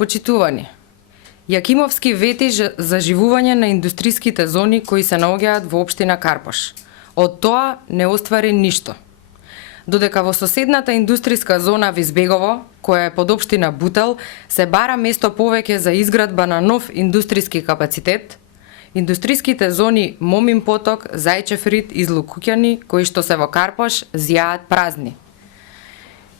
Почитувани, Јакимовски вети за живување на индустриските зони кои се наоѓаат во општина Карпош. Од тоа не оствари ништо. Додека во соседната индустриска зона Визбегово, која е под општина Бутел, се бара место повеќе за изградба на нов индустриски капацитет, индустриските зони Момин поток, Зајчев рид и Злокуќани, кои што се во Карпош, зјаат празни.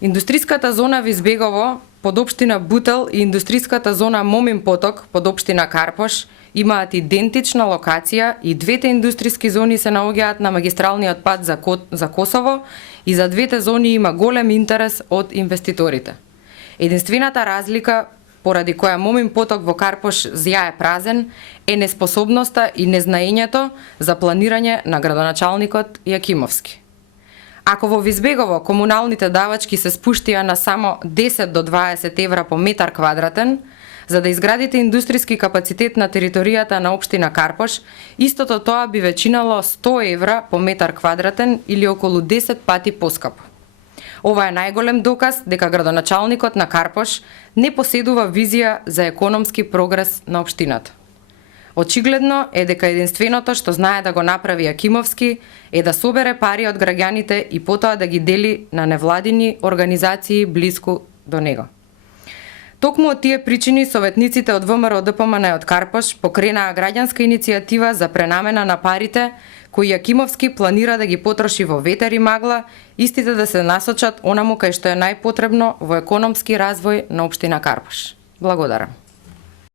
Индустриската зона Визбегово под општина Бутел и индустриската зона Момин поток под општина Карпош имаат идентична локација и двете индустриски зони се наоѓаат на магистралниот пат за Косово и за двете зони има голем интерес од инвеститорите. Единствената разлика поради која Момин поток во Карпош зјае празен е неспособноста и незнаењето за планирање на градоначалникот Јакимовски. Ако во Визбегово комуналните давачки се спуштија на само 10 до 20 евра по метар квадратен, за да изградите индустриски капацитет на територијата на општина Карпош, истото тоа би вечинало 100 евра по метар квадратен или околу 10 пати поскапо. Ова е најголем доказ дека градоначалникот на Карпош не поседува визија за економски прогрес на општината. Очигледно е дека единственото што знае да го направи Јакимовски е да собере пари од граѓаните и потоа да ги дели на невладини организации блиску до него. Токму од тие причини советниците од ВМРО ДПМН од Карпош покренаа граѓанска иницијатива за пренамена на парите кои Јакимовски планира да ги потроши во ветер и магла, истите да се насочат онаму кај што е најпотребно во економски развој на општина Карпош. Благодарам.